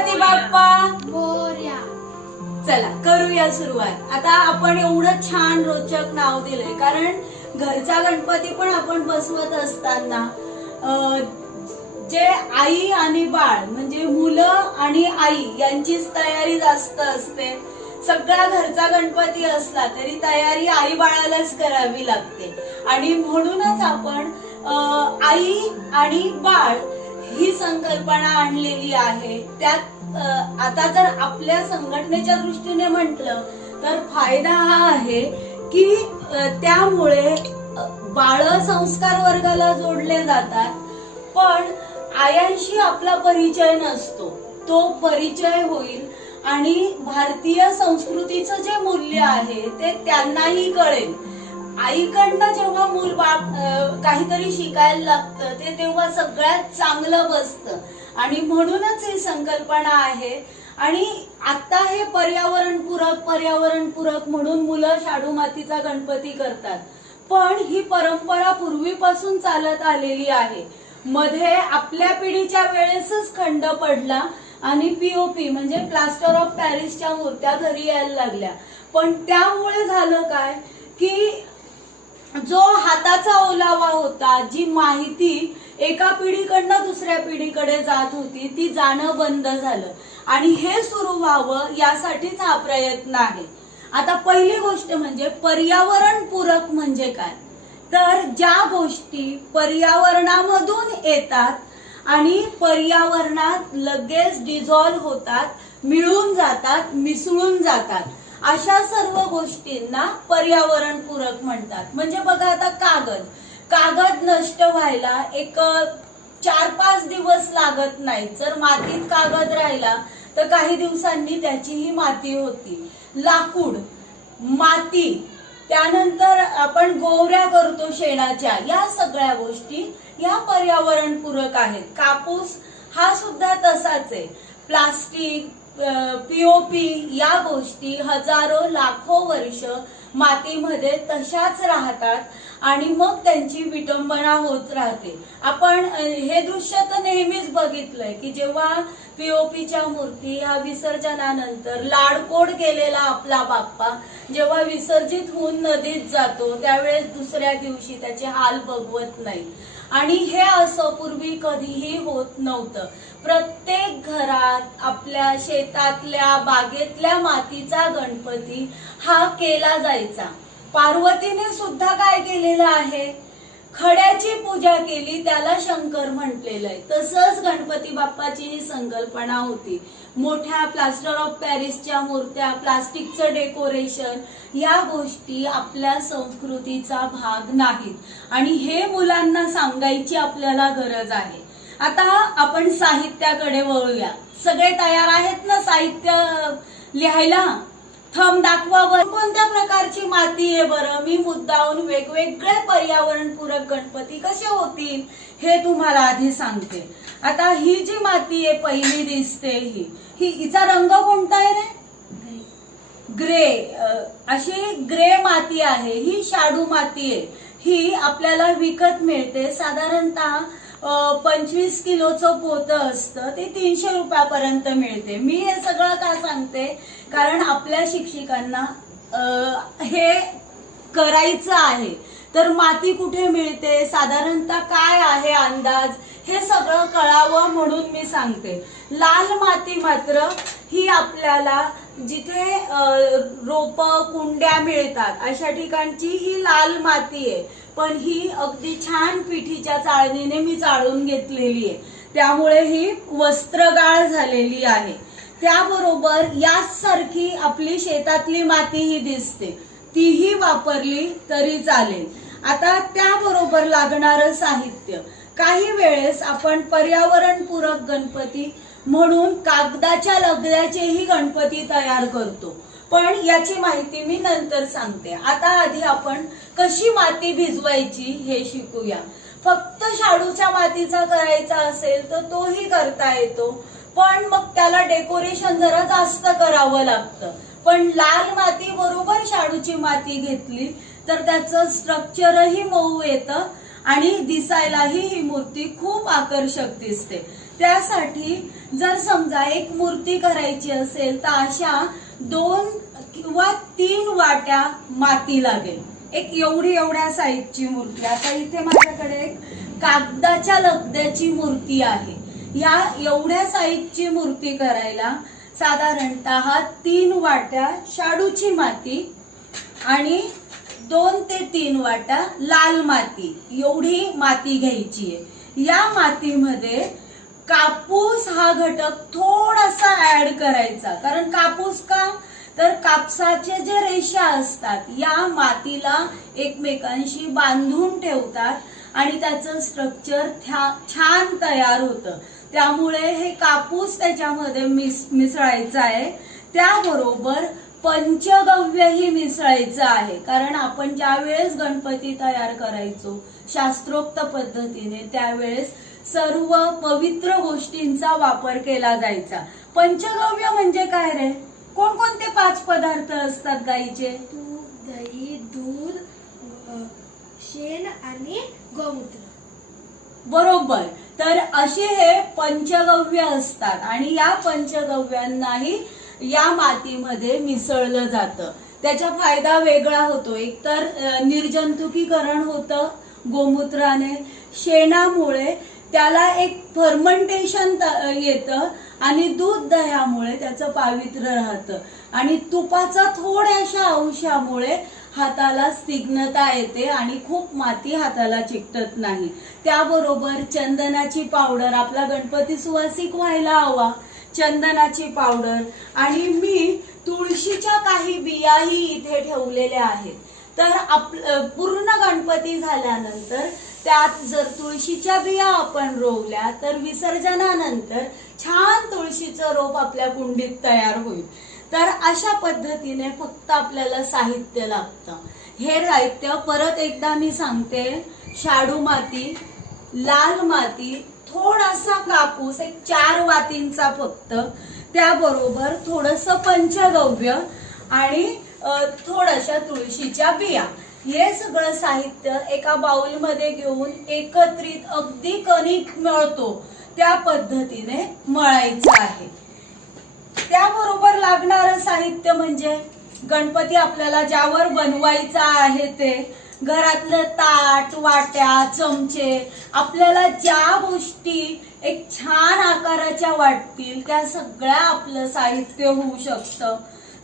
गणपती बाप्पा मोरया. चला करूया सुरुवात. आता आपण एवढं छान रोचक नाव दिलंय कारण घरचा गणपती पण आपण बसवत असताना जे आई आणि बाळ म्हणजे मुलं आणि आई यांचीच तयारी जास्त असते. सगळा घरचा गणपती असला तरी तयारी आई बाळालाच करावी लागते आणि म्हणूनच आपण आई आणि बाळ ही संकल्पना आणलेली आहे. त्यात आता जर आपल्या संघटनेच्या दृष्टीने म्हटलं तर फायदा हा आहे की त्यामुळे बाळ संस्कार वर्गाला जोडले जातात, पण आयांशी आपला परिचय नसतो, तो परिचय होईल आणि भारतीय संस्कृतीचं जे मूल्य आहे ते त्यांनाही कळेल. आईकडनं जेव्हा मूल काहीतरी शिकायला लागतं ते तेव्हा सगळ्यात चांगलं बसतं आणि म्हणूनच ही संकल्पना आहे. आणि आता हे पर्यावरणपूरक म्हणून मुलं शाडू मातीचा गणपती करतात, पण ही परंपरा पूर्वीपासून चालत आलेली आहे. मध्ये आपल्या पिढीच्या वेळेसच खंड पडला आणि पीओपी म्हणजे प्लास्टर ऑफ पॅरिसच्या मूर्त्या घरी यायला लागल्या. पण त्यामुळे झालं काय की जो हाताचा ओलावा होता, जी माहिती एका पिढीकडनं दुसऱ्या पिढीकडे जात होती ती जाणं बंद झालं आणि हे सुरू व्हावं यासाठीच हा प्रयत्न आहे. आता पहिली गोष्ट म्हणजे पर्यावरणपूरक म्हणजे काय, तर ज्या गोष्टी पर्यावरणामधून येतात आणि पर्यावरणात लगेच डिझॉल्व्ह होतात, मिळून जातात, मिसळून जातात, अशा सर्व गोष्टींना पर्यावरणपूरक म्हणतात. म्हणजे बघा आता कागद नष्ट व्हायला एक 4-5 दिवस लागत नाही. जर मातीत कागद राहिला तर काही दिवसांनी त्याचीही माती होती. लाकूड, माती, त्यानंतर आपण गोवऱ्या करतो शेणाच्या, या सगळ्या गोष्टी या पर्यावरणपूरक आहेत. कापूस हा सुद्धा तसाच आहे. प्लास्टिक, पीओपी या गोष्टी हजारो लाखो वर्ष मातीमध्ये तशाच राहतात आणि मग त्यांची विटंबना होत राहते. आपण हे दृश्य तर नेहमीच बघितलंय की जेव्हा पीओपीच्या मूर्ती ह्या विसर्जनानंतर लाडकोड केलेला आपला बाप्पा जेव्हा विसर्जित होऊन नदीत जातो त्यावेळेस दुसऱ्या दिवशी त्याचे हाल बघवत नाही. आणि हे असं पूर्वी कधीही होत नव्हतं. प्रत्येक घरात आपल्या शेतातल्या बागेतल्या मातीचा गणपती हा केला जायचा. पार्वतीने सुद्धा काय केलेलं आहे, खड्याची पूजा केली, त्याला शंकर म्हटलेलं आहे. तसंच गणपती बाप्पाची ही संकल्पना होती. मोठ्या प्लास्टर ऑफ पॅरिसच्या मूर्त्या, प्लास्टिकचं डेकोरेशन या गोष्टी आपल्या संस्कृतीचा भाग नाहीत आणि हे मुलांना सांगायची आपल्याला गरज आहे. आता आपण साहित्याकडे वळूया. सगळे तयार आहेत ना साहित्य लिहायला? थंब दाखवा बरं, कोणत्या प्रकारची माती आहे बरं? मी मुद्दाहून वेगवेगळे पर्यावरणपूरक गणपती कसे होतील हे तुम्हाला आधी सांगते. आता ही जी माती आहे पहिली दिसते हिचा रंग कोणता आहे रे? ग्रे. अशी ग्रे माती आहे. ही शाडू माती आहे. ही आपल्याला विकत मिळते. साधारणतः 25 किलोचं पोतं असतं, ते 300 रुपयापर्यंत मिळते. मी हे सगळं का सांगते कारण आपल्या शिक्षकांना हे करायचं आहे. तर माती कुठे मिळते, साधारणतः काय आहे अंदाज, हे सगळं कळावं म्हणून मी सांगते. लाल माती मात्र ही आपल्याला जिथे रोप कुंड्या मिळतात अशा ठिकाणची ही लाल माती आहे. पण ही अगदी छान पिठीच्या चाळणीने मी चाळून घेतलेली आहे, त्यामुळे ही वस्त्रगाळ झालेली आहे. त्याबरोबर यासारखी आपली शेतातली माती ही दिसते, तीही वापरली तरी चालेल. आता त्याबरोबर लागणारं साहित्य, काही वेळेस आपण पर्यावरणपूरक गणपती म्हणून कागदाच्या लगद्याचेही गणपती तयार करतो, पण याची माहिती मी नंतर सांगते. आता आधी आपण कशी माती भिजवायची हे शिकूया. फक्त शाडूच्या मातीचा करायचा असेल तर तोही करता येतो, पण मग त्याला डेकोरेशन जरा जास्त करावं लागतं. पण लाल माती बरोबर शाडूची माती घेतली तर त्याचं स्ट्रक्चरही मऊ येतं आणि दिसायलाही ही मूर्ती खूप आकर्षक दिसते. त्यासाठी जर समजा एक मूर्ती करायची असेल तर अशा 2 किंवा 3 वाट्या माती लागेल. एक एवढ्या साईजची मूर्ती. आता इथे माझ्याकडे एक कागदाच्या लगद्याची मूर्ती आहे. या एवढ्या साईजची मूर्ती करायला साधारणतः 3 वाट्या शाडूची माती आणि 2 ते 3 वाट्या लाल माती एवढी माती घ्यायची आहे. या मातीमध्ये कापूस हा घटक थोडासा ऍड करायचा. कारण कापूस का, तर कापसाचे जे रेषा असतात या मातीला एकमेकांशी बांधून ठेवतात आणि त्याचं स्ट्रक्चर छान तयार होतं. त्यामुळे हे कापूस त्याच्यामध्ये मिसळायचा आहे. त्याबरोबर पंचगव्यही मिसळायचं आहे. कारण आपण ज्या वेळेस गणपती तयार करायचो शास्त्रोक्त पद्धतीने त्यावेळेस सर्व पवित्र गोष्टींचा वापर केला जायचा. पंचगव्य म्हणजे काय रे? कोणकोणते 5 पदार्थ असतात गाईचे? तूप, दही, दूध, शेण आणि गोमूत्र. बरोबर. तर असे हे पंचगव्य असतात आणि या पंचगव्यांनाही या मातीमध्ये मिसळलं जातं. त्याचा फायदा वेगळा होतो. एकतर निर्जंतुकीकरण होतं गोमूत्राने, शेणामुळे त्याला एक फर्मेंटेशन येतं आणि दूध दह्यामुळे त्याचं पावित्र्य राहतं आणि तुपाचा थोड्याशा अंशामुळे हाताला स्निग्धता येते आणि खूप माती हाताला चिकटत नाही. त्याबरोबर चंदनाची पावडर, आपला गणपती सुवासिक व्हायला हवा, चंदनाची पावडर आणि मी तुळशीच्या काही बियाही इथे ठेवलेल्या आहेत. तर पूर्ण गणपती झाल्यानंतर त्यात जर तुळशीच्या बिया आपण रोवल्या तर विसर्जनानंतर छान तुळशीचं रोप आपल्या कुंडीत तयार होईल. तर अशा पद्धतीने फक्त आपल्याला साहित्य लागतं. हे साहित्य परत एकदा मी सांगते: शाडू माती, लाल माती, थोडासा कापूस, एक 4 वातींचा फक्त, त्याबरोबर थोडंसं पंचगव्य आणि थोड्याशा तुळशीच्या बिया. हे सगळं साहित्य एका बाउलमध्ये घेऊन एकत्रित अगदी कणिक मळतो त्या पद्धतीने मळायचं आहे. त्याबरोबर लागणारं साहित्य म्हणजे गणपती आपल्याला ज्यावर बनवायचा आहे ते घरातलं ताट, वाट्या, चमचे, आपल्याला ज्या गोष्टी एक छान आकाराच्या वाटतील त्या सगळ्या आपलं साहित्य होऊ शकतं.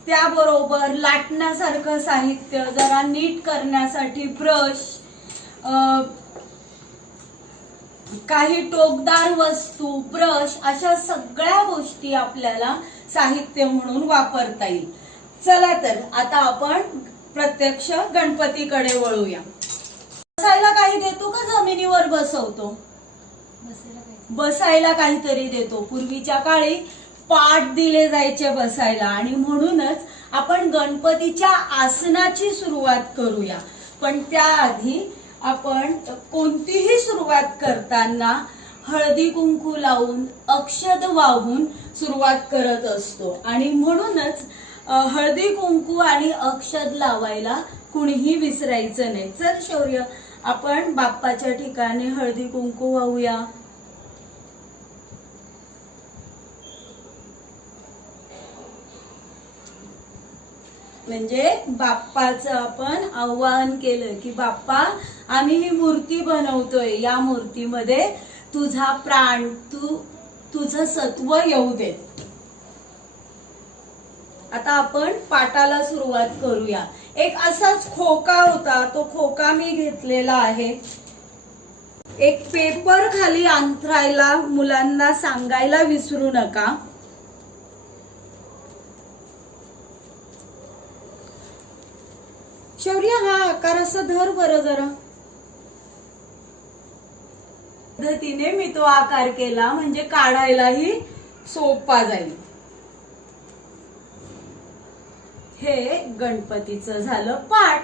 त्याबरोबर लाटण्यासारखं साहित्य, जरा नीट करण्यासाठी ब्रश, काही टोकदार वस्तू, ब्रश, अशा सगळ्या गोष्टी आपल्याला साहित्य म्हणून वापरता येईल. चला तर आता आपण प्रत्यक्ष गणपतीकडे वळूया. बसायला काही देतो का जमिनीवर बसवतो? बसायला काहीतरी देतो. पूर्वीच्या काळी पाट दिले जायचे बसायला आणि म्हणूनच आपण गणपतीच्या आसनाची सुरुवात करूया. पण त्याआधी आपण कोणतीही सुरुवात करताना हळदी कुंकू लावून अक्षत वाहून सुरुवात करत असतो आणि म्हणूनच हळदी कुंकू आणि अक्षत लावायला कुणीही विसरायचं नाही. चल शौर्य, आपण बाप्पाच्या ठिकाणी हळदी कुंकू वाहूया. म्हणजे बाप्पाचं आपण आवाहन केलं की बाप्पा, आम्ही ही मूर्ती बनवतोय, या मूर्तीमध्ये तुझा प्राण, तुझं सत्व येऊ दे. आता आपण पाटाला सुरुवात करूया. एक असाच खोका होता, तो खोका मी घेतलेला आहे. एक पेपर खाली अंथरायला मुलांना सांगायला विसरू नका. शौर्य, हा आकार असा धर बरं जरा. पद्धतीने मी तो आकार केला म्हणजे काढायलाही सोपा जाईल. हे गणपतीचं झालं पाट.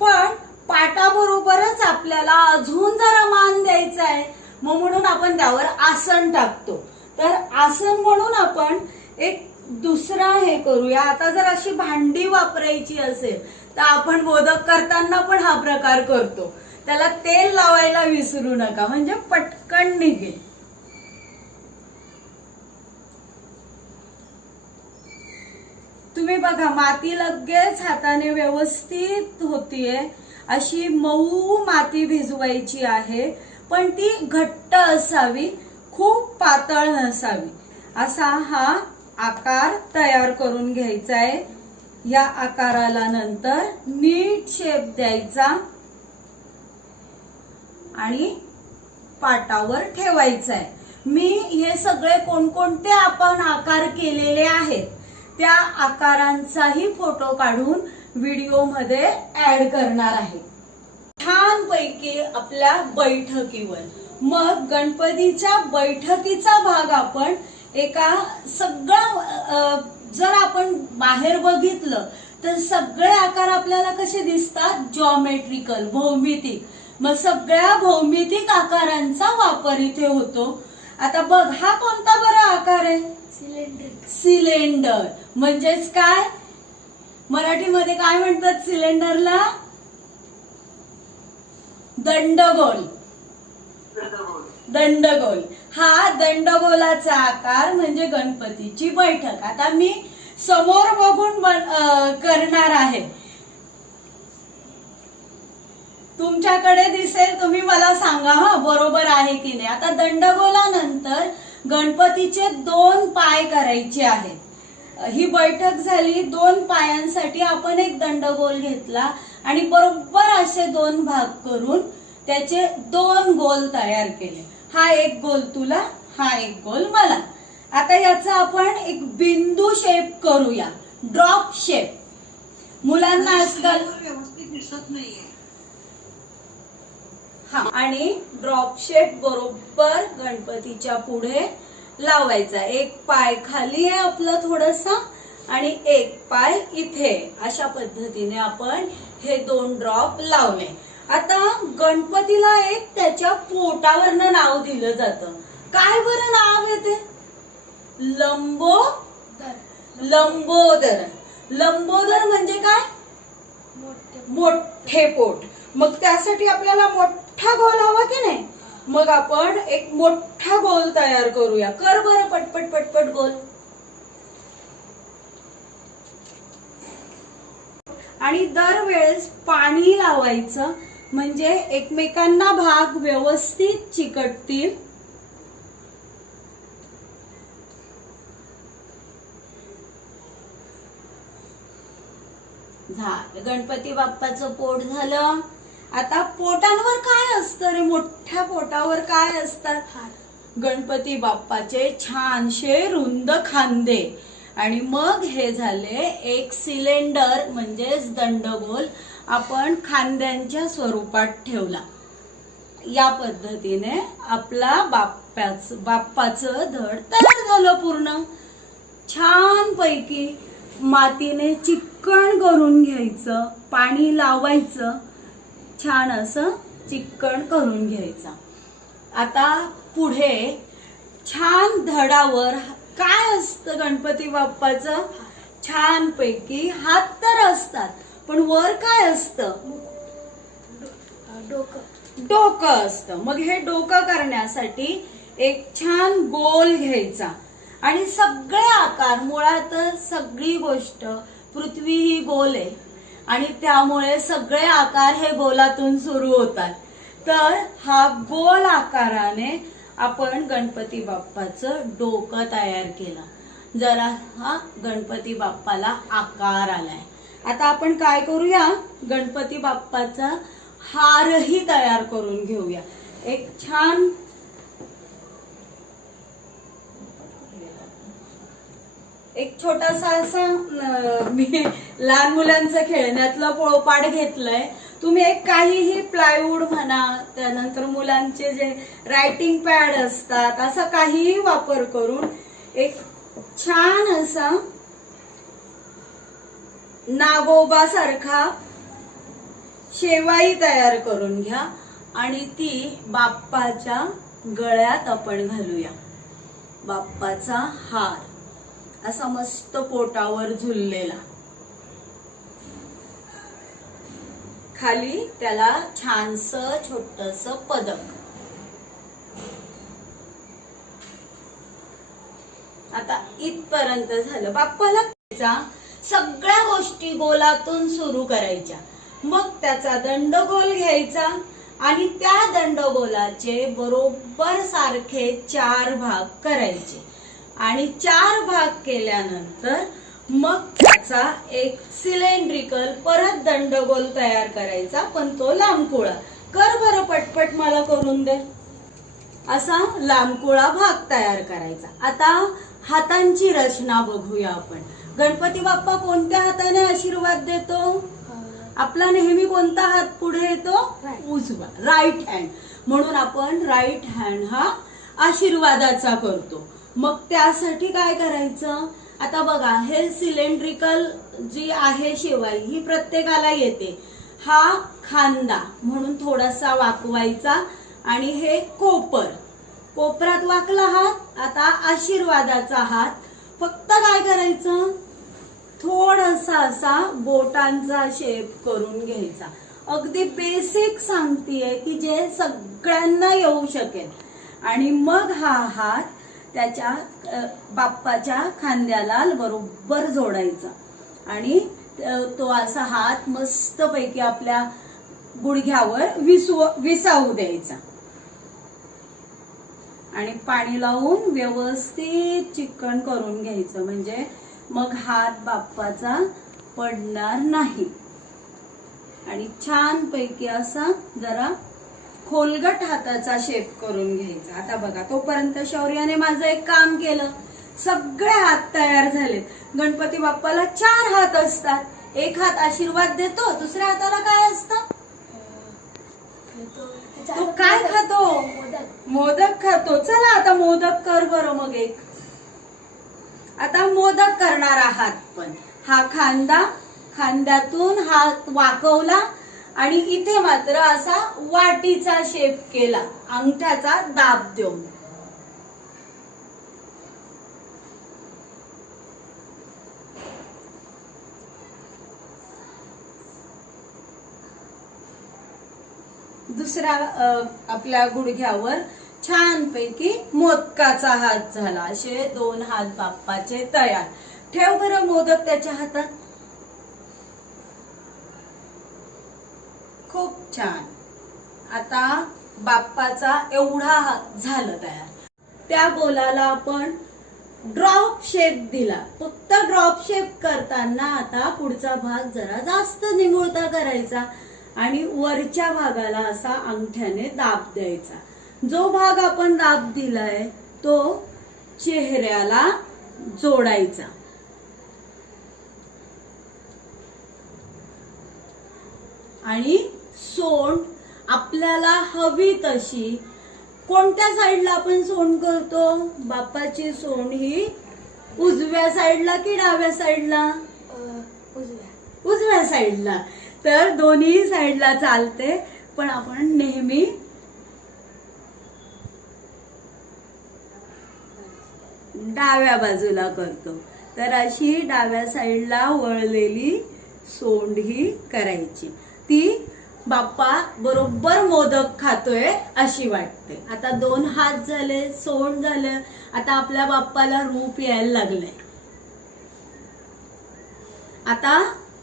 पण पाटाबरोबरच आपल्याला अजून जरा मान द्यायचा आहे, मग म्हणून आपण त्यावर आसन टाकतो. तर आसन म्हणून आपण एक दुसरा हे करूया. आता जर अशी भांडी वापरायची असेल तर आपण मोदक करताना पण हा प्रकार करतो. त्याला तेल लावायला विसरू नका म्हणजे पटकन निघेल. तुम्ही बघा माती लगेच हाताने व्यवस्थित होतीये. अशी मऊ माती भिजवायची आहे, पण ती घट्ट असावी, खूप पातळ नसावी. असा हा आकार तयार करून घ्यायचा आहे. या आकाराला नंतर नीट शेप द्यायचा आणि पाटावर ठेवायचा आहे. मी हे सगळे कोणकोणते आपण आकार केलेले आहेत त्या आकारांचाही फोटो काढून व्हिडिओ मध्ये ऍड करणार आहे. छानपैकी आपल्या बैठकीवर, मग गणपतीच्या बैठकीचा भाग आपण एका सगळं जर आपण बाहेर बघितलं तर सगळे आकार आपल्याला कसे दिसतात, जॉमेट्रिकल, भौमितिक. मग सगळ्या भौमितिक आकारांचा वापर इथे होतो. आता बघ, हा कोणता बरं आकार आहे? सिलेंडर. सिलेंडर म्हणजेच काय, मराठीमध्ये काय म्हणतात सिलेंडरला? दंडगोल. दंडगोल. हा दंडगोलाचा आकार म्हणजे गणपतीची बैठक. आता मी समोर बघून करणार आहे, तुमच्याकडे दिसेल, तुम्ही मला सांगा हा बरोबर आहे की नाही. आता दंडगोलानंतर गणपतीचे 2 पाय करायचे आहेत. ही बैठक झाली. 2 पायांसाठी आपण एक दंडगोल घेतला आणि बरोबर असे 2 भाग करून त्याचे 2 गोल तयार केले. हा एक गोल तुला, हा एक गोल मला. आता याचा आपण एक बिंदू शेप करूया, ड्रॉप शेप. मुलांना आजकाल व्यवस्थित दिसत नाहीये. हा, आणि ड्रॉप शेप बरोबर गणपतीच्या पुढे लावायचा. एक पाय खाली आहे आपलं थोडसा आणि एक पाय इथे. अशा पद्धतीने आपण हे 2 ड्रॉप लावले. आता गणपतीला एक त्याच्या पोटावरनं नाव दिलं जातं. काय बरं नाव आहे ते? लंबोदर. लंबोदर म्हणजे काय? मोठे पोट. मग त्यासाठी आपल्याला मोठा गोल हवा की नाही? मग आपण एक मोठा गोल तयार करूया. कर बरं पटपट पटपट गोल. आणि दरवेळेस पाणी लावायचं म्हणजे एकमेकांना भाग व्यवस्थित चिकटतील. गणपती बाप्पाचं पोट झालं. आता पोटांवर काय असतं रे? मोठ्या पोटावर काय असतात? गणपती बाप्पाचे छानशे रुंद खांदे. आणि मग हे झाले एक सिलेंडर म्हणजेच दंडगोल आपण खांद्यांच्या स्वरूपात ठेवला. या पद्धतीने आपला बाप्पाचं धड तयार झालं पूर्ण. छान पैकी मातीने चिक्कण करून घ्यायचं, पाणी लावायचं, छान असं चिक्कण करून घ्यायचं. आता पुढे छान धडावर काय असतं गणपती बाप्पाचं? छान पैकी हात तर असतात, पण वर काय असतं? डोकं असतं. मग हे डोकं करण्यासाठी एक छान गोल घ्यायचा आणि सगळे आकार, मुळातच सगळी गोष्ट, पृथ्वी ही गोल आहे आणि त्यामुळे सगळे आकार हे गोलातून सुरू होतात. तर हा गोल आकाराने आपण गणपती बाप्पाचं डोकं तयार केलं. जरा हा गणपती बाप्पाला आकार आलाय. आता आपण काय करूया, गणपती बाप्पाचा हारही तयार करून घेऊया. एक छान एक छोटासा असा मी लहान मुलांचं खेळण्यातलं पोळपाट घेतलंय. तुम्ही एक काहीही प्लायवूड म्हणा, त्यानंतर मुलांचे जे रायटिंग पॅड असतात, असा काहीही वापर करून एक छान असा नागोबा सारखा शेवाई तयार करून घ्या आणि ती बाप्पाच्या गळ्यात आपण घालूया. बाप्पाचा हार असा मस्त पोटावर झुललेला, खाली त्याला छानस छोटस पदक. आता इथपर्यंत झालं. बाप्पाला सगळ्या गोष्टी गोलातून सुरू करायच्या. मग त्याचा दंडगोल घ्यायचा आणि त्या दंडगोलाचे बरोबर सारखे 4 भाग करायचे आणि 4 भाग केल्यानंतर मग त्याचा एक सिलेंड्रिकल परत दंडगोल तयार करायचा, पण तो लांबकुळा. कर बरं पटपट, मला करून दे. असा लांबकुळा भाग तयार करायचा. आता हातांची रचना बघूया आपण. गणपती बाप्पा कोणत्या हाताने आशीर्वाद देतो? आपला नेहमी कोणता हात पुढे येतो? उजवा, राईट हँड. म्हणून आपण राईट हँड हा आशीर्वादाचा करतो. मग त्यासाठी काय करायचं? आता बघा, हे सिलेंड्रिकल जी आहे शिवाई ही प्रत्येकाला येते. हा खांदा म्हणून थोडासा वाकवायचा आणि हे कोपरात वाकला हात. आता आशीर्वादाचा हात फक्त काय करायचं? थोडासा असा बोटांचा शेप करून घ्यायचा. अगदी बेसिक सांगतीये की जे सगळ्यांना येऊ शकेल. आणि मग हा हात त्याच्या बाप्पाच्या खांद्याला बरोबर जोडायचा आणि तो असा हात मस्तपैकी आपल्या गुडघ्यावर विसावू द्यायचा आणि पाणी लावून व्यवस्थित चिकन करून घ्यायचं. म्हणजे मग हात बाप्पाचा पडणार नाही. आणि छान पैकी असा जरा खोलगट हाताचा शेप करून घ्यायचा. आता बघा, तोपर्यंत शौर्याने माझं एक काम केलं. सगळे हात तयार झालेत. गणपती बाप्पाला 4 हात असतात. एक हात आशीर्वाद देतो, दुसऱ्या हाताला काय असतं? तो काय खातो? मोदक खातो. चला आता मोदक कर बरं. मग एक आता मोदक करणार आहात. पण हा खांद्यातून हात वाकवला आणि इथे मात्र असा वाटीचा शेप केला, अंगठ्याचा दाब देऊन. दुसऱ्या आपल्या गुडघ्यावर छानपैकी मोदकाचा हात झाला. असे 2 हात बाप्पाचे तयार. ठेव बरं मोदक त्याच्या हातात. खूप छान. आता बाप्पाचा एवढा हात झाला तयार. त्या गोलाला आपण ड्रॉप शेप दिला. फक्त ड्रॉप शेप करताना आता पुढचा भाग जरा जास्त निमुळता करायचा आणि वरच्या भागाला असा अंगठ्याने दाब द्यायचा. जो भाग आपण दाब दिलाय तो चेहऱ्याला जोडायचा. आणि सोंड आपल्याला हवी तशी. कोणत्या साईडला आपण सोंड करतो? बाप्पाची सोंड ही उजव्या साईडला की डाव्या साईडला? उजव्या साईडला. तर दोन्ही साईडला चालते, पण आपण नेहमी डाव्या बाजूला करतो. तर अशी डाव्या साईडला वळलेली सोंड ही करायची. ती बाप्पा बरोबर मोदक खातोय अशी वाटते. आता 2 हात झाले, सोंड झालं. आता आपल्या बाप्पाला रूप यायला लागलंय. आता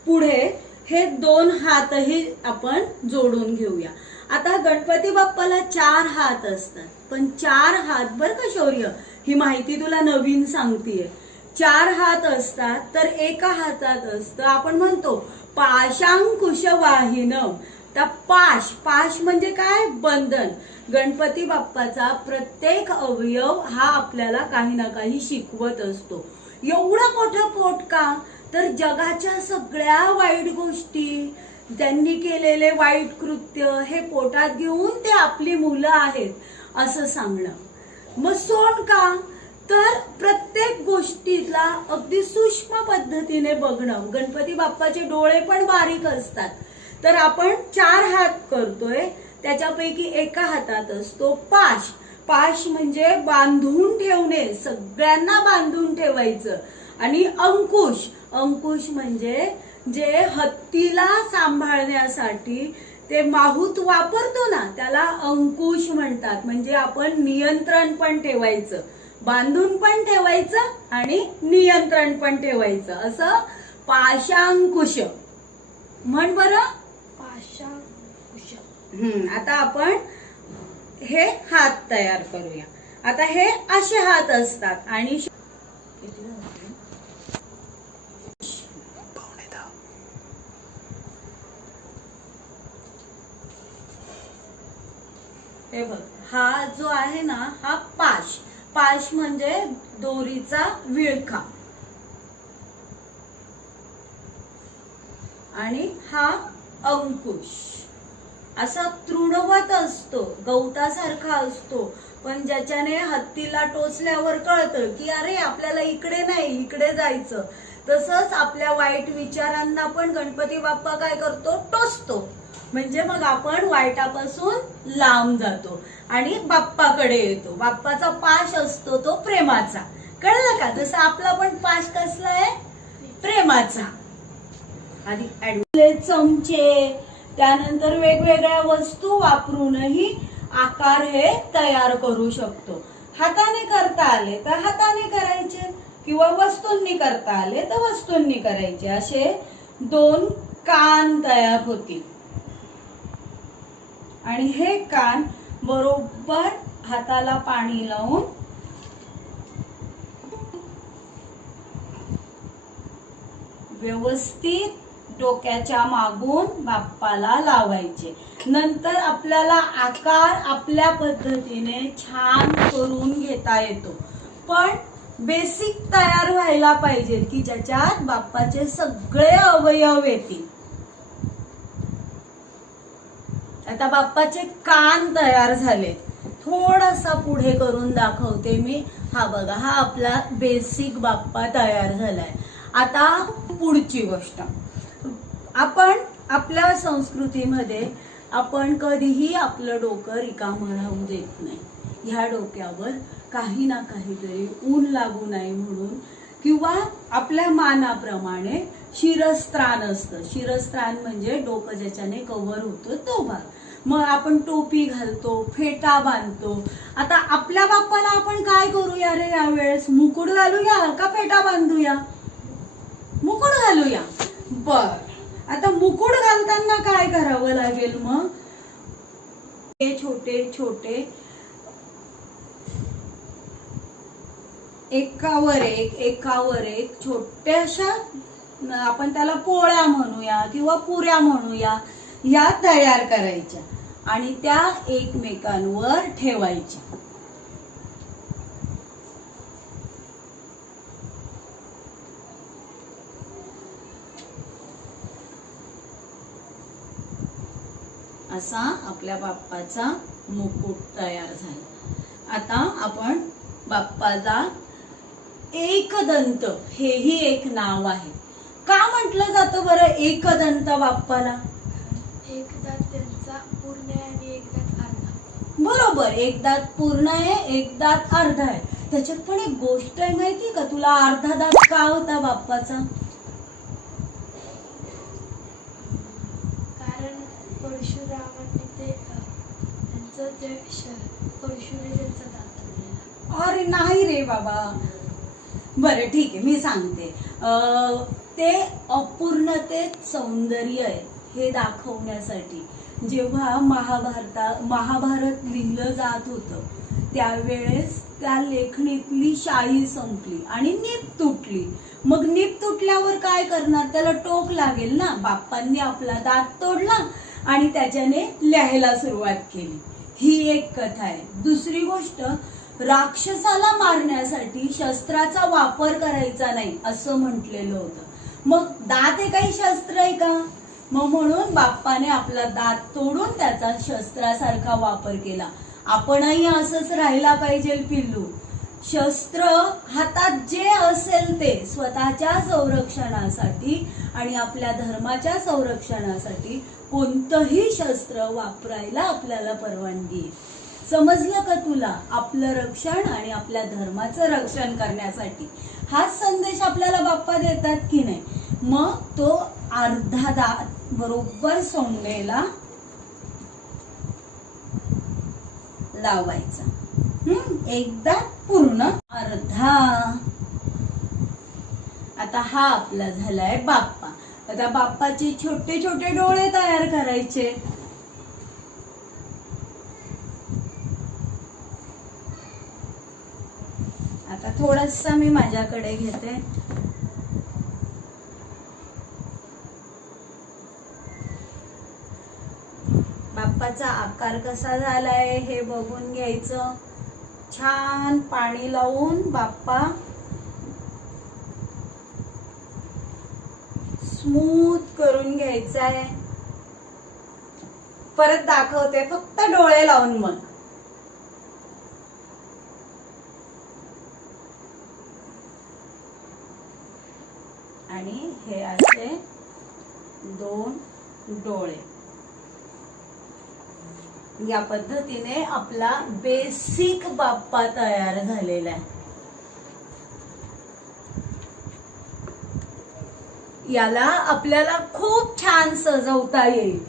पुढे हे 2 हातही आपण जोडून घेऊया. आता गणपती बाप्पाला 4 हात असतात. पण 4 हात बरं का शौर्य, ही माहिती तुला नवीन सांगतेय. 4 हात असतात तर एका हातात असतं, आपण म्हणतो पाशांकुश वाहिनम. तर पाश म्हणजे काय? बंधन. गणपती बाप्पाचा प्रत्येक अवयव हा आपल्याला काही ना काही शिकवत असतो. एवढं मोठं पोट का? तर जगाच्या सगळ्या वाईट गोष्टी, त्यांनी केलेले वाईट कृत्य हे पोटात घेऊन ते आपली मुलं आहेत असं सांगणं. मग सोंड का? तर प्रत्येक गोष्टीला अगदी सूक्ष्म पद्धतीने बघणं. गणपती बाप्पाचे डोळे पण बारीक असतात. तर आपण 4 हात करतोय, त्याच्यापैकी एका हातात असतो पाश म्हणजे बांधून ठेवणे, सगळ्यांना बांधून ठेवायचं. आणि अंकुश म्हणजे जे हत्तीला सांभाळण्यासाठी ते माहूत वापरतो ना, त्याला अंकुश म्हणतात. म्हणजे आपण नियंत्रण पण ठेवायचं, बांधून पण ठेवायचं आणि नियंत्रण पण ठेवायचं. असं पाशांकुश. म्हण बरं. पाशांकुश. आता आपण हे हात तयार करूया. आता हे असे हात असतात आणि हे बघ, हा जो आहे ना हा पाश. पाश म्हणजे दोरीचा विळखा. आणि हा अंकुश. असा तृणवत असतो, गवतासारखा असतो, पण ज्याच्याने हत्तीला टोचल्यावर कळतं की अरे आपल्याला इकडे नाही इकडे जायचं. तसंच आपल्या वाईट विचारांना पण गणपती बाप्पा काय करतो, टोचतो. म्हणजे मग आपण वाईटापासून लांब जातो आणि बाप्पाकडे येतो. बाप्पाचा पाश असतो तो प्रेमाचा. कळलं का? जसं आपला पण पाश कसला आहे, प्रेमाचा. आधी चमचे, त्यानंतर वेगवेगळ्या वस्तू वापरूनही आकार हे तयार करू शकतो. हाताने करता आले तर हाताने करायचे, किंवा वस्तूंनी करता आले तर वस्तूंनी करायचे. असे 2 कान तयार होतील. आणि हे कान बरोबर हाताला पाणी लावून व्यवस्थित डोक्याच्या मागून बाप्पाला लावायचे. नंतर आपल्याला आकार आपल्या पद्धतीने छान करून घेता येतो. पण बेसिक तयार व्हायला पाहिजे की ज्याच्यात बाप्पाचे सगळे अवयव येतील. आता बाप्पाचे कान तयार झाले. थोडासा पुढे करून दाखवते मी. हा बघा, हा आपला बेसिक बाप्पा तयार झालाय. आता पुढची गोष्ट, आपण आपल्या संस्कृतीमध्ये आपण कधीही आपलं डोकं रिकामं राहू देत नाही. ह्या डोक्यावर काही ना काहीतरी ऊन लागू नये म्हणून, किंवा आपल्या मानाप्रमाणे शिरस्त्राण असतं. शिरस्त्राण म्हणजे डोकं ज्याच्याने कव्हर होतं तो भाग. मग आपण टोपी घालतो, फेटा बांधतो. आता आपल्या बाप्पाला आपण काय करूया रे यावेळेस? मुकुट घालूया का फेटा बांधूया? मुकुट घालूया. बर, आता मुकुट घालताना काय करावं लागेल मग? हे छोटे छोटे एकावर एक छोट्याशा, आपण त्याला पोळ्या म्हणूया किंवा पुऱ्या म्हणूया, या तयार करायच्या आणि त्या एकमेकांवर ठेवायच्या. असा आपल्या बाप्पाचा मुकुट तयार झाला. आता आपण बाप्पाला एकदंत, हेही एक नाव आहे. का म्हटलं जातं बरं एकदंत बाप्पाला? एक दात त्यांचा पूर्ण आहे आणि एक दात अर्धा. बरोबर, एक दात पूर्ण आहे, एक दात अर्धा आहे. त्याच्यात पण एक गोष्ट आहे माहिती का तुला? अर्धा दात का होता बाप्पाचा? कारण परशुरामांनी परशुने त्यांचा दात तोडलेला. अरे नाही रे बाबा. बरं ठीक आहे, मी सांगते. ते अपूर्णतेत सौंदर्य आहे हे दाखवण्यासाठी जेव्हा महाभारत लिहिलं जात होतं त्यावेळेस त्या लेखणीतली शाई संपली आणि नीब तुटली. मग नीब तुटल्यावर काय करणार? त्याला टोक लागेल ना. बाप्पांनी आपला दात तोडला आणि त्याच्याने लिहायला सुरुवात केली. ही एक कथा आहे. दुसरी गोष्ट, राक्षसाला मारण्यासाठी शस्त्राचा वापर करायचा नाही असं म्हटलेलं होतं. मग दात हे काही शस्त्र आहे का? मग म्हणून बाप्पाने आपला दात तोडून त्याचा शस्त्रासारखा वापर केला. आपणही असंच राहायला पाहिजे पिल्लू. शस्त्र हातात जे असेल ते स्वतःच्या संरक्षणासाठी आणि आपल्या धर्माच्या संरक्षणासाठी कोणतंही शस्त्र वापरायला आपल्याला परवानगी आहे. समजलं का तुला? आपलं रक्षण आणि आपल्या धर्माचं रक्षण करण्यासाठी हाच संदेश आपल्याला बाप्पा देतात की नाही? मग तो अर्धा दात बरोबर सोंडेला लावायचा. एकदा पूर्ण, अर्धा. आता आता हा आपला झालाय बाप्पा. आता बाप्पाचे छोटे छोटे डोळे तयार करायचे. आता थोडंसं मी माझ्याकडे घेते. बाप्पाचा आकार कसा झालाय हे बघून घ्यायचं. छान पाणी लावून बाप्पा स्मूथ करून घ्यायचा आहे. परत दाखवते, फक्त डोळे लावून मग. आणि हे असे 2 डोळे. या पद्धतीने आपला बेसिक बाप्पा तयार झालेला आहे. याला आपल्याला खूप छान सजवता येईल.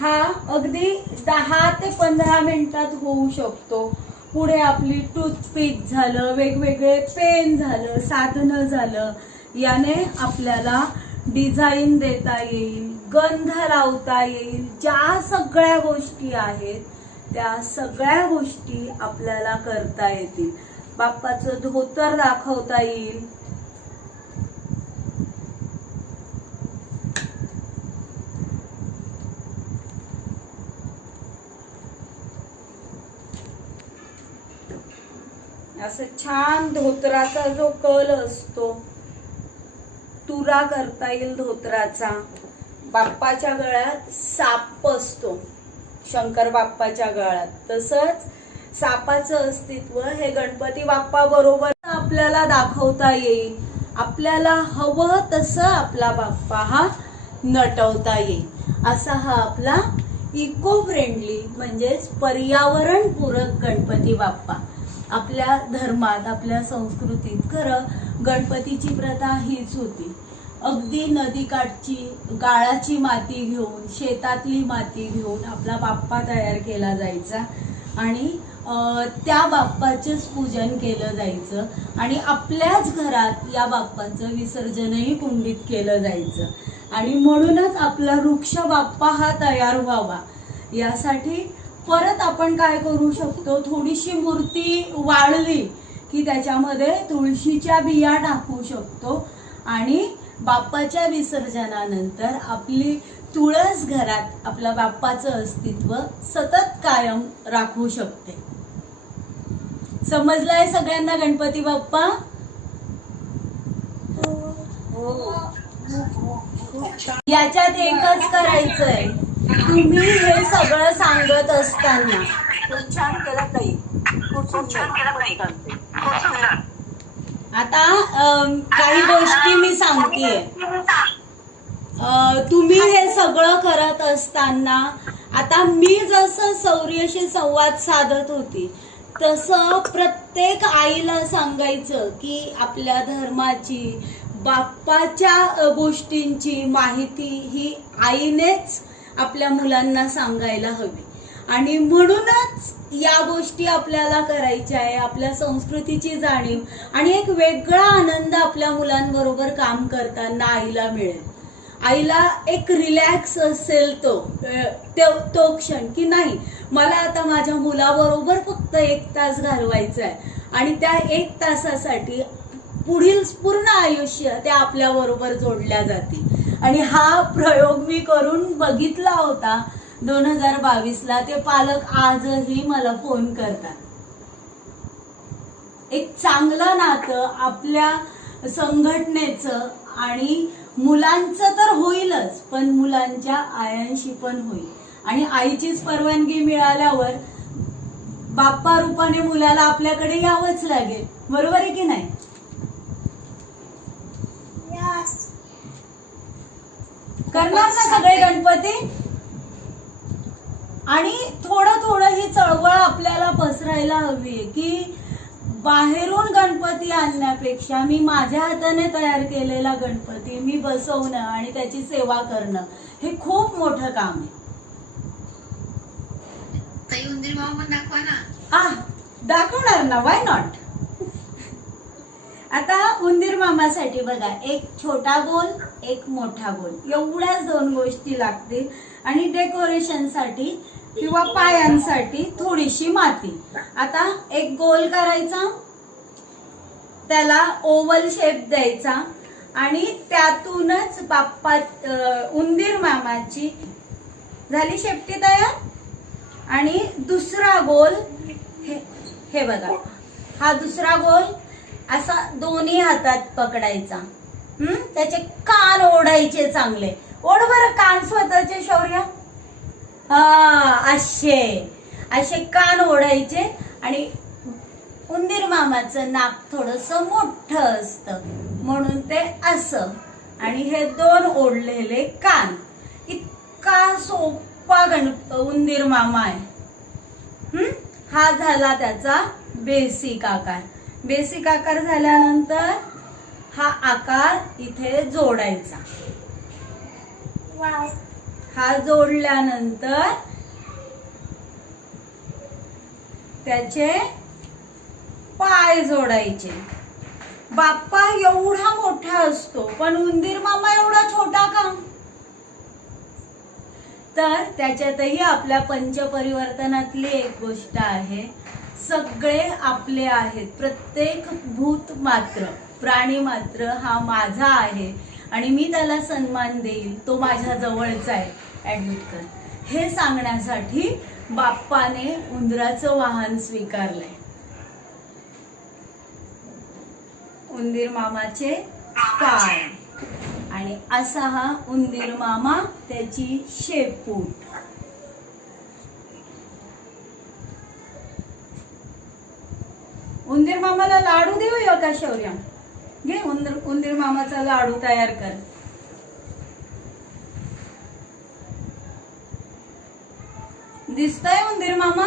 हा अगदी 10 ते 15 मिनिटात होऊ शकतो. पुढे आपली टूथपिक झालं, वेगवेगळे पेन झालं, साधनं झालं, याने आपल्याला डिझाईन देता येईल, गंध लावता येईल. ज्या सगळ्या गोष्टी आहेत त्या सगळ्या गोष्टी आपल्याला करता येतील. बाप्पाचं धोतर दाखवता येईल. असं छान धोतराचा जो कल असतो तुरा करता येईल धोतराचा. बाप्पाच्या गळ्यात साप असतो, शंकर बाप्पाच्या गळ्यात. तसंच सापाचं अस्तित्व हे गणपती बाप्पा बरोबर आपल्याला दाखवता येईल. आपल्याला हवं तसं आपला बाप्पा हा नटवता येईल. असा हा आपला इको फ्रेंडली म्हणजेच पर्यावरणपूरक गणपती बाप्पा. आपल्या धर्मात, आपल्या संस्कृतीत खरं गणपतीची प्रथा हीच होती. अगदी नदीकाठची गाळाची माती घेऊन, शेतातली माती घेऊन आपला बाप्पा तयार केला जायचा आणि त्या बाप्पाचेच पूजन केलं जायचं. आणि आपल्याच घरात या बाप्पाचं विसर्जनही कुंडीत केलं जायचं. आणि म्हणूनच आपला वृक्ष बाप्पा हा तयार व्हावा यासाठी परत आपण काय करू शकतो, थोडीशी मूर्ती वाळली की त्याच्यामध्ये तुळशीच्या बिया टाकू शकतो आणि बाप्पाच्या विसर्जनानंतर आपली तुळस घरात आपल्या बाप्पाचं अस्तित्व सतत कायम राखू शकते. समजलाय सगळ्यांना गणपती बाप्पा? याच्यात एकच करायचंय, तुम्ही हे सगळं सांगत असताना आता काही गोष्टी मी सांगतेय. तुम्ही हे सगळं करत असताना आता मी जसं शौर्यशी संवाद साधत होती तसं प्रत्येक आईला सांगायचं की आपल्या धर्माची, बाप्पाच्या गोष्टींची माहिती ही आईनेच आपल्या मुलांना सांगायला हवी. आणि म्हणूनच या गोष्टी आपल्याला करायच्या आहे. आपल्या संस्कृतीची जाणीव आणि एक वेगळा आनंद आपल्या मुलांबरोबर काम करताना आईला मिळेल. आईला एक रिलॅक्स असेल तो क्षण की नाही, मला आता माझ्या मुलाबरोबर फक्त 1 तास घालवायचा आहे आणि त्या 1 तासासाठी पुढील पूर्ण आयुष्य त्या आपल्या बरोबर जोडल्या जातील. आणि हा प्रयोग मी करून बघितला होता 2022ला. ते पालक आजही मला फोन करतात. एक चांगलं नातं आपल्या संघटनेचं आणि मुलांचं तर होईलच, पण मुलांच्या आयांशी पण होईल. आणि आईचीच परवानगी मिळाल्यावर बाप्पा रूपाने मुलाला आपल्याकडे यावंच लागेल. बरोबर आहे की नाही? करणार ना सगळे गणपती? आणि थोडं थोडं ही चळवळ आपल्याला पसरायला हवी की बाहेरून गणपती आणण्यापेक्षा मी माझ्या हाताने तयार केलेला गणपती मी बसवणं आणि त्याची सेवा करणं हे खूप मोठं काम आहे. उंदीर मामा पण दाखवा ना. दाखवणार ना, वाय नॉट. आता उंदीर मामासाठी बघा, एक छोटा गोल, एक मोठा गोल, एवढ्याच 2 गोष्टी लागतील. आणि डेकोरेशन साठी किंवा पायांसाठी थोडीशी माती. आता एक गोल करायचा, त्याला ओव्हल शेप द्यायचा आणि त्यातूनच बाप्पा उंदीर मामाची झाली शेपटी तयार. आणि दुसरा गोल हे बघा, हा दुसरा गोल असा दोन्ही हातात पकडायचा. त्याचे कान ओढायचे चांगले. ओढ बरं कान स्वतःचे शौर्य. असे कान ओढायचे. आणि उंदीर मामाचं नाक थोडस मोठं असतं म्हणून ते असं. आणि हे 2 ओढलेले कान. इतका सोपा उंदीर मामा आहे. हा झाला त्याचा बेसिक आकार. बेसिक आकार झाल्यानंतर हा आकार इथे जोडायचा. हा जोडल्यानंतर त्याचे पाय जोडायचे. बाप्पा एवढा मोठा असतो पण उंदीर मामा एवढा छोटा का? तर त्याच्यातही आपल्या पंचपरिवर्तनातली एक गोष्ट आहे. सगळे आपले आहेत. प्रत्येक भूत मात्र, प्राणी मात्र हा माझा आहे आणि मी त्याला सन्मान देईल, तो माझ्या जवळचा आहे, ऍडमिट कर, हे सांगण्यासाठी बाप्पाने उंदराचं वाहन स्वीकारलंय. उंदीर मामाचे पाय आणि असा हा उंदीर मामा, त्याची शेपूट. उंदीर मामाला लाडू देऊया का शौर्य? घे उंदीर मामाचा लाडू तयार कर. दिसतंय उंदीर मामा?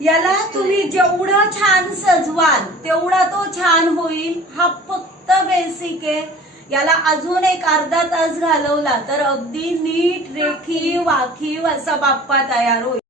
याला तुम्ही जेवढं छान सजवाल तेवढा तो छान होईल. हा फक्त बेसिक आहे. याला अजून एक अर्धा तास घालवला तर अगदी नीट रेखीव वाखीव असा बाप्पा तयार होईल.